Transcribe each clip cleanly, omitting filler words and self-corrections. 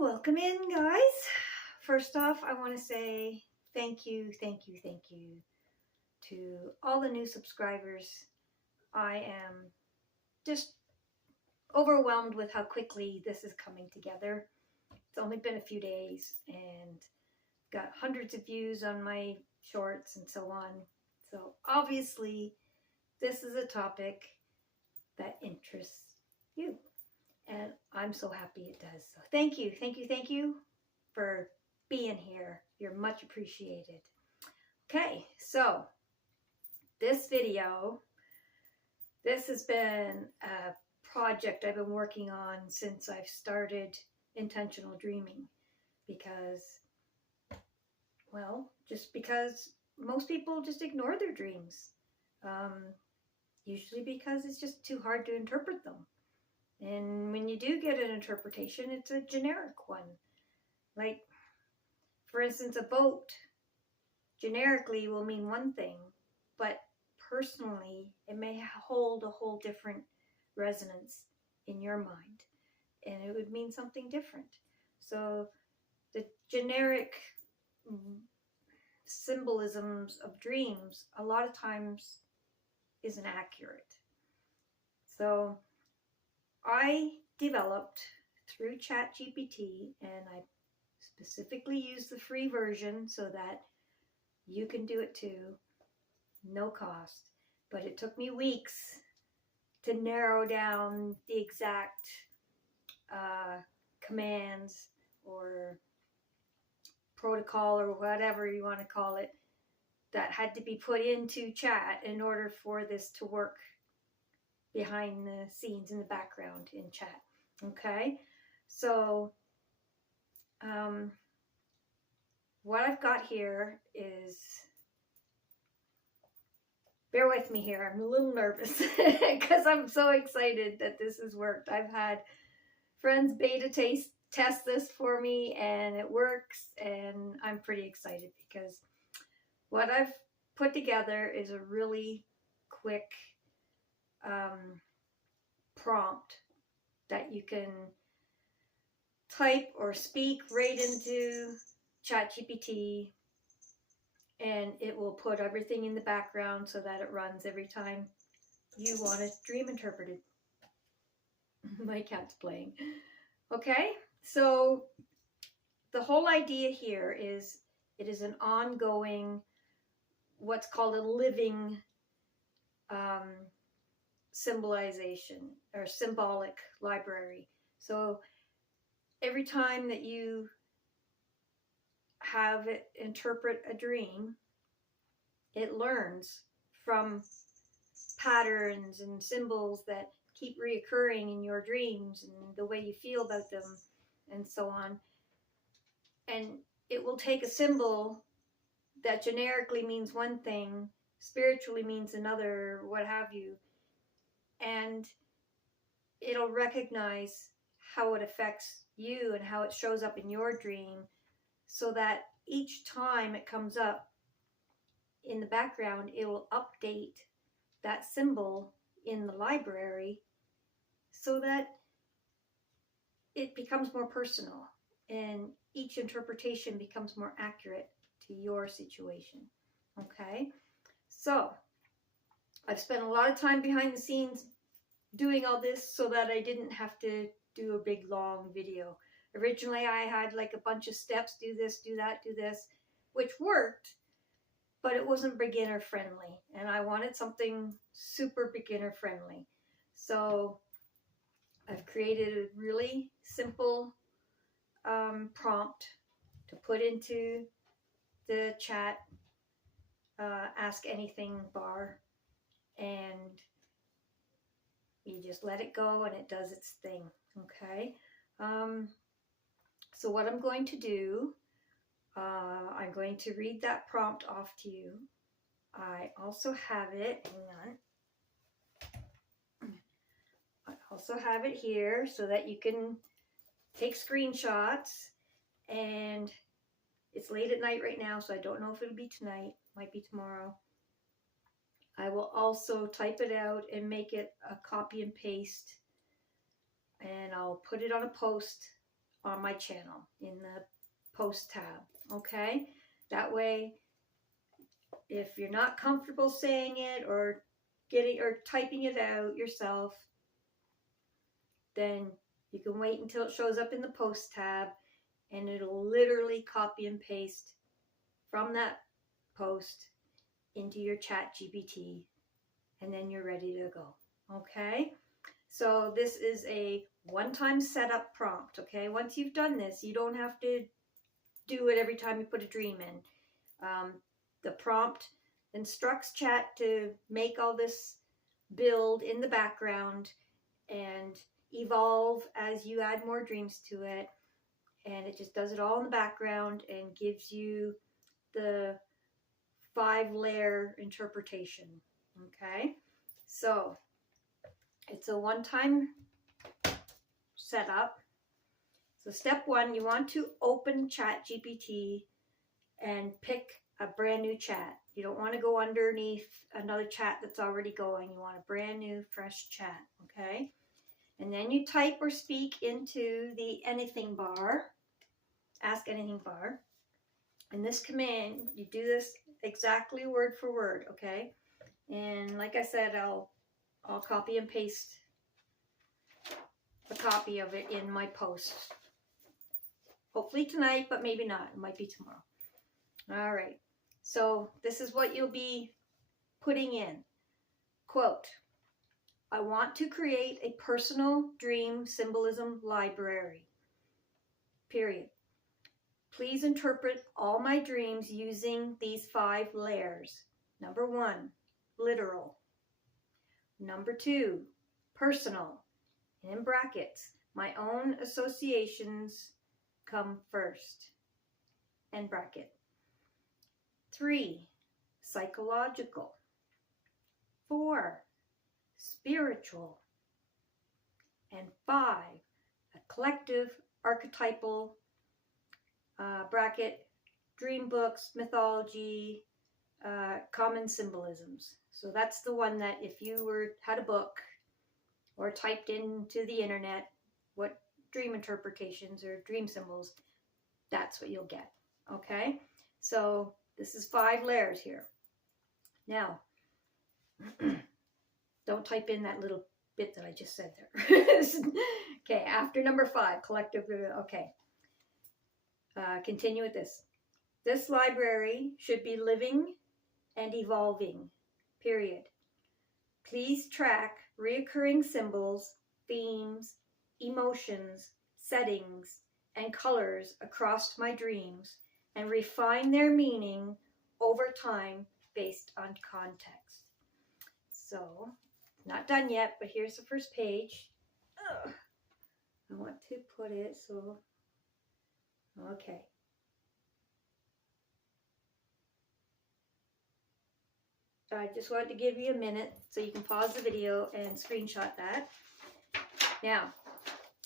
Welcome in, guys. First off, I want to say thank you to all the new subscribers. I am just overwhelmed with how quickly this is coming together. It's only been a few days and got hundreds of views on my shorts and so on. So obviously, this is a topic that interests you. And I'm so happy it does. So thank you for being here. You're much appreciated. Okay, so this video, this has been a project I've been working on since I've started intentional dreaming because, well, just because most people just ignore their dreams. Usually because it's just too hard to interpret them. And when you do get an interpretation, it's a generic one. Like, for instance, a boat generically will mean one thing, but personally, it may hold a whole different resonance in your mind, and it would mean something different. So the generic symbolisms of dreams a lot of times isn't accurate. So I developed through ChatGPT, and I specifically used the free version so that you can do it too, no cost. But it took me weeks to narrow down the exact commands or protocol or whatever you want to call it that had to be put into chat in order for this to work behind the scenes in the background in chat. Okay, so what I've got here is, bear with me here, I'm a little nervous because I'm so excited that this has worked. I've had friends beta test this for me and it works, and I'm pretty excited because what I've put together is a really quick prompt that you can type or speak right into ChatGPT, and it will put everything in the background so that it runs every time you want a dream interpreted. My cat's playing. Okay, so the whole idea here is it is an ongoing, what's called a living symbolization or symbolic library. So every time that you have it interpret a dream, it learns from patterns and symbols that keep reoccurring in your dreams and the way you feel about them and so on. And it will take a symbol that generically means one thing, spiritually means another, what have you, and it'll recognize how it affects you and how it shows up in your dream, so that each time it comes up in the background, it will update that symbol in the library so that it becomes more personal and each interpretation becomes more accurate to your situation. Okay, so I've spent a lot of time behind the scenes doing all this so that I didn't have to do a big long video. Originally I had like a bunch of steps, do this, do that, do this, which worked, but it wasn't beginner friendly, and I wanted something super beginner friendly. So I've created a really simple prompt to put into the chat ask anything bar, and you just let it go and it does its thing. Okay, so what I'm going to do, I'm going to read that prompt off to you. I also have it, hang on, I also have it here so that you can take screenshots, and it's late at night right now, so I don't know if it'll be tonight, might be tomorrow. I will also type it out and make it a copy and paste, and I'll put it on a post on my channel in the post tab, okay? That way, if you're not comfortable saying it or typing it out yourself, then you can wait until it shows up in the post tab, and it'll literally copy and paste from that post into your chat GPT, and then you're ready to go, okay? So this is a one-time setup prompt, okay? Once you've done this, you don't have to do it every time you put a dream in. The prompt instructs chat to make all this build in the background and evolve as you add more dreams to it, and it just does it all in the background and gives you the 5-layer interpretation, okay? So it's a one-time setup. So step 1, you want to open Chat GPT and pick a brand new chat. You don't want to go underneath another chat that's already going. You want a brand new, fresh chat, okay? And then you type or speak into the anything bar, ask anything bar. And this command, you do this exactly word for word, okay? And like I said, I'll copy and paste a copy of it in my post. Hopefully tonight, but maybe not. It might be tomorrow. All right. So this is what you'll be putting in. Quote, I want to create a personal dream symbolism library. Period. Please interpret all my dreams using these 5 layers. Number 1, literal. Number 2, personal. And in brackets, my own associations come first. End bracket. 3, psychological. 4, spiritual. And 5, a collective archetypal bracket, dream books, mythology, common symbolisms. So that's the one that if you had a book or typed into the internet what dream interpretations or dream symbols, that's what you'll get, okay? So this is 5 layers here. Now, don't type in that little bit that I just said there. Okay, after number 5, collective, okay. Continue with this. This library should be living and evolving, period. Please track reoccurring symbols, themes, emotions, settings, and colors across my dreams and refine their meaning over time based on context. So, not done yet, but here's the first page. Ugh. I want to put it so... Okay. I just wanted to give you a minute so you can pause the video and screenshot that. Now,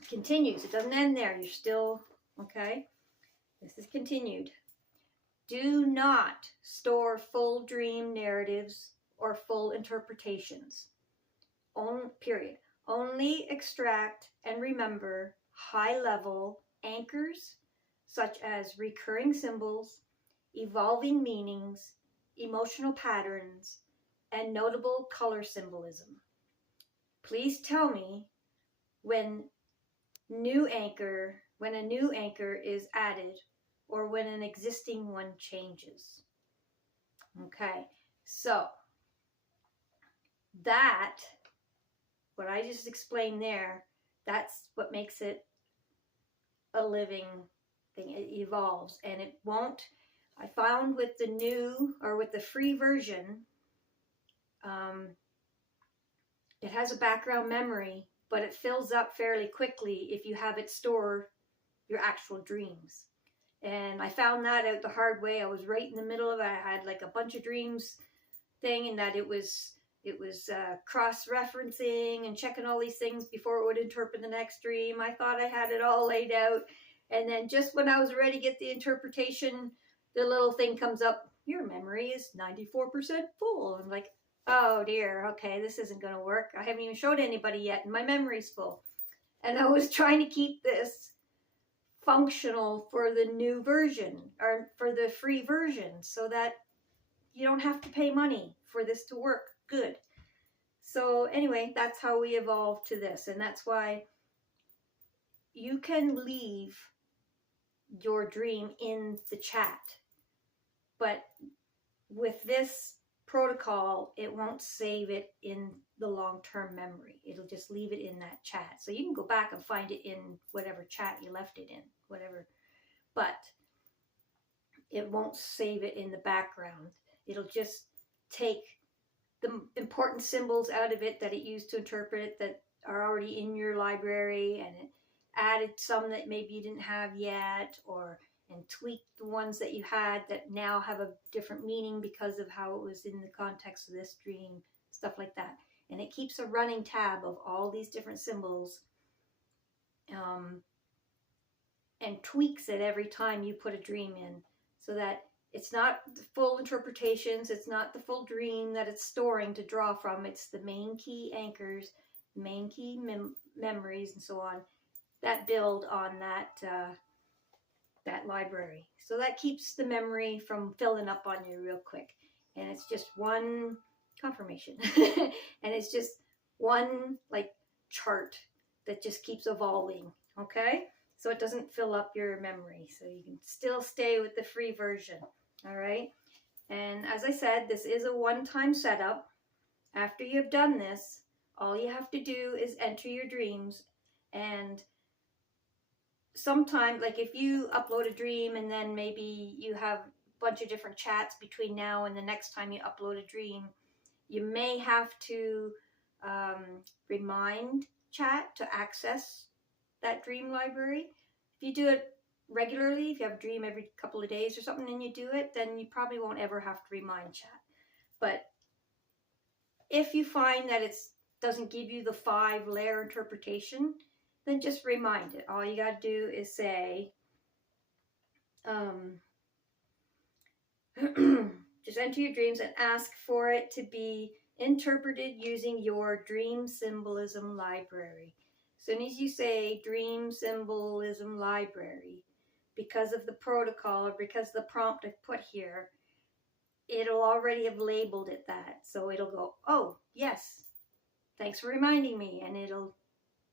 it continues. It doesn't end there. You're still, okay? This is continued. Do not store full dream narratives or full interpretations. Period. Only extract and remember high-level anchors such as recurring symbols, evolving meanings, emotional patterns, and notable color symbolism. Please tell me when a new anchor is added or when an existing one changes. Okay, so that, what I just explained there, that's what makes it a living thing. It evolves, and it won't, I found with the new, or with the free version, it has a background memory, but it fills up fairly quickly if you have it store your actual dreams. And I found that out the hard way. I was right in the middle of it. I had like a bunch of dreams thing, and that it was cross-referencing and checking all these things before it would interpret the next dream. I thought I had it all laid out, and then just when I was ready to get the interpretation, the little thing comes up, your memory is 94% full. I'm like, oh dear, okay, this isn't going to work. I haven't even showed anybody yet, and my memory's full. And I was trying to keep this functional for the new version or for the free version, so that you don't have to pay money for this to work good. So anyway, that's how we evolved to this, and that's why you can leave your dream in the chat, but with this protocol, it won't save it in the long-term memory. It'll just leave it in that chat. So you can go back and find it in whatever chat you left it in, whatever, but it won't save it in the background. It'll just take the important symbols out of it that it used to interpret it that are already in your library, and it added some that maybe you didn't have yet, and tweaked the ones that you had that now have a different meaning because of how it was in the context of this dream, stuff like that. And it keeps a running tab of all these different symbols, and tweaks it every time you put a dream in, so that it's not the full interpretations, it's not the full dream that it's storing to draw from, it's the main key anchors, main key memories, and so on, that build on that library. So that keeps the memory from filling up on you real quick. And it's just one confirmation. And it's just one like chart that just keeps evolving, okay? So it doesn't fill up your memory. So you can still stay with the free version, all right? And as I said, this is a one-time setup. After you've done this, all you have to do is enter your dreams. And sometimes, like if you upload a dream and then maybe you have a bunch of different chats between now and the next time you upload a dream, you may have to remind chat to access that dream library. If you do it regularly, if you have a dream every couple of days or something and you do it, then you probably won't ever have to remind chat. But if you find that it doesn't give you the 5-layer interpretation, then just remind it. All you got to do is say, just enter your dreams and ask for it to be interpreted using your dream symbolism library. As soon as you say dream symbolism library, because of the protocol or because the prompt I put here, it'll already have labeled it that. So it'll go, oh, yes, thanks for reminding me. And it'll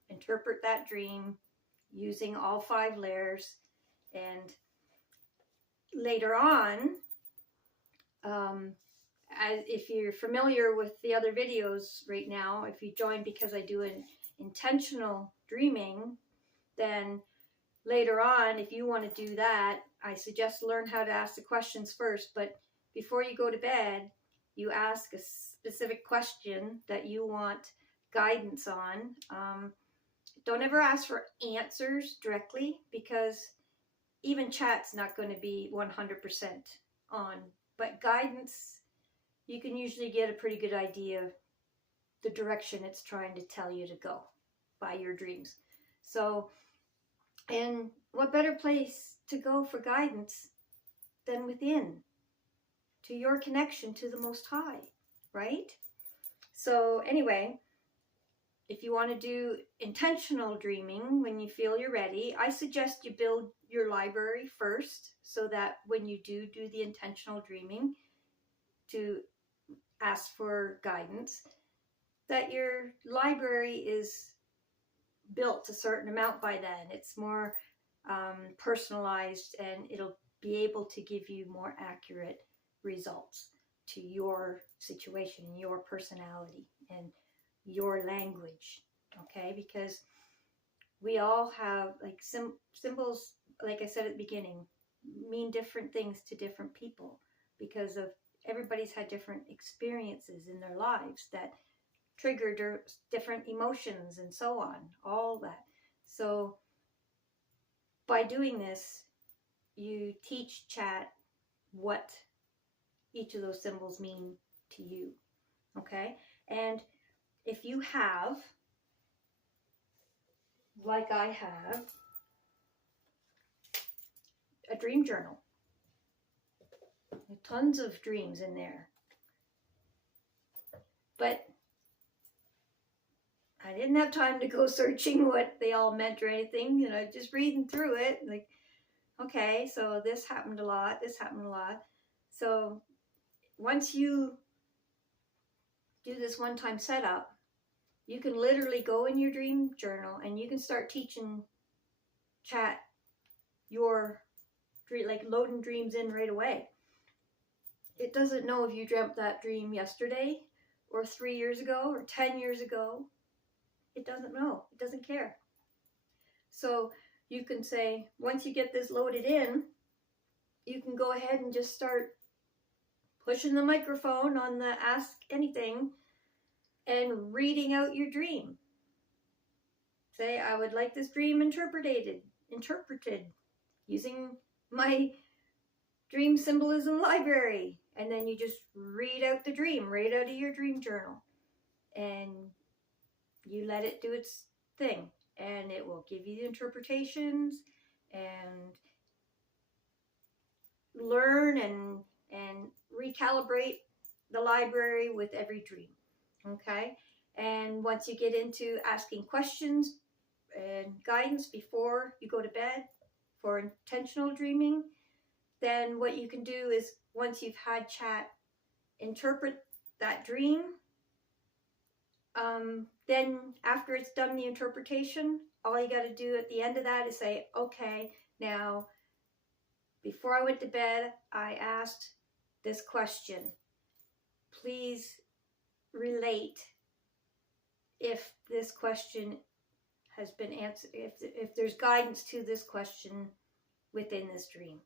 interpret that dream using all 5 layers. And later on, if you're familiar with the other videos right now, if you join because I do an intentional dreaming, then later on, if you want to do that, I suggest learn how to ask the questions first. But before you go to bed, you ask a specific question that you want guidance on. Don't ever ask for answers directly, because even chat's not going to be 100% on. But guidance, you can usually get a pretty good idea of the direction it's trying to tell you to go by your dreams. So, and what better place to go for guidance than within, to your connection to the Most High, right? So anyway, if you want to do intentional dreaming when you feel you're ready, I suggest you build your library first, so that when you do the intentional dreaming to ask for guidance, that your library is built a certain amount by then. It's more personalized, and it'll be able to give you more accurate results to your situation, your personality, and your language, okay? Because we all have, like, symbols, like I said at the beginning, mean different things to different people, because of everybody's had different experiences in their lives that triggered different emotions and so on, all that. So by doing this, you teach chat what each of those symbols mean to you, okay? And if you have, like I have, a dream journal, tons of dreams in there, but I didn't have time to go searching what they all meant or anything, you know, just reading through it, like, okay, so this happened a lot, this happened a lot. So once you do this one-time setup, you can literally go in your dream journal and you can start teaching chat your dream, like loading dreams in right away. It doesn't know if you dreamt that dream yesterday or 3 years ago or 10 years ago. It doesn't know. It doesn't care. So you can say, once you get this loaded in, you can go ahead and just start pushing the microphone on the Ask Anything and reading out your dream. Say, I would like this dream interpreted using my dream symbolism library. And then you just read out the dream right out of your dream journal. And you let it do its thing. And it will give you the interpretations and learn and recalibrate the library with every dream. Okay? And once you get into asking questions and guidance before you go to bed for intentional dreaming, then what you can do is, once you've had chat interpret that dream, then after it's done the interpretation, all you got to do at the end of that is say, okay, now before I went to bed, I asked this question. Please relate if this question has been answered, if there's guidance to this question within this dream.